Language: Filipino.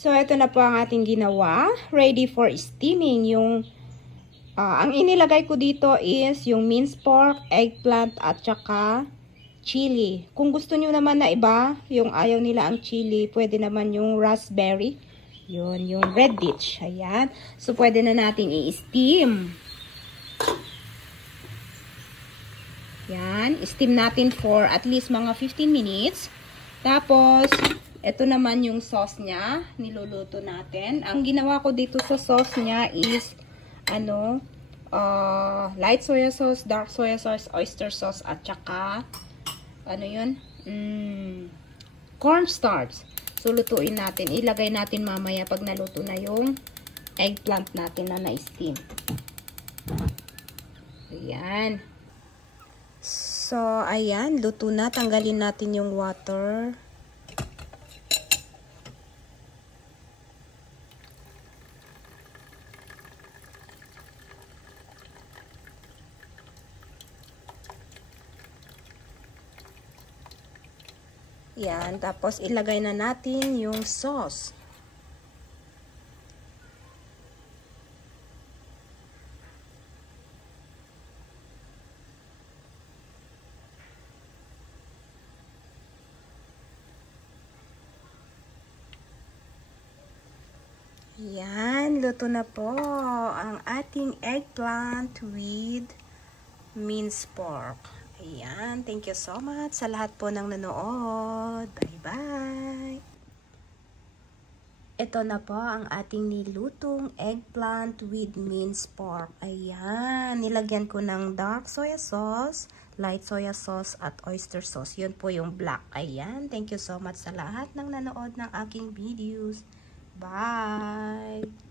So, ito na po ang ating ginawa. Ready for steaming. Ang inilagay ko dito is yung minced pork, eggplant, at saka chili. Kung gusto nyo naman na iba, yung ayaw nila ang chili, pwede naman yung raspberry. Yun, yung red ditch. Ayan. So, pwede na natin i-steam. Yan. Steam natin for at least mga 15 minutes. Tapos, ito naman yung sauce niya. Niluluto natin. Ang ginawa ko dito sa sauce niya is, light soya sauce, dark soya sauce, oyster sauce, at saka, cornstarch. So, lutuin natin. Ilagay natin mamaya pag naluto na yung eggplant natin na na-steam. Ayan. So, ayan. Luto na. Tanggalin natin yung water. Yan. Tapos, ilagay na natin yung sauce. Yan. Luto na po ang ating eggplant with minced pork. Ayan, thank you so much sa lahat po ng nanood. Bye-bye! Ito na po ang ating nilutong eggplant with minced pork. Ayan, nilagyan ko ng dark soya sauce, light soya sauce, at oyster sauce. Yun po yung black. Ayan, thank you so much sa lahat ng nanood ng aking videos. Bye!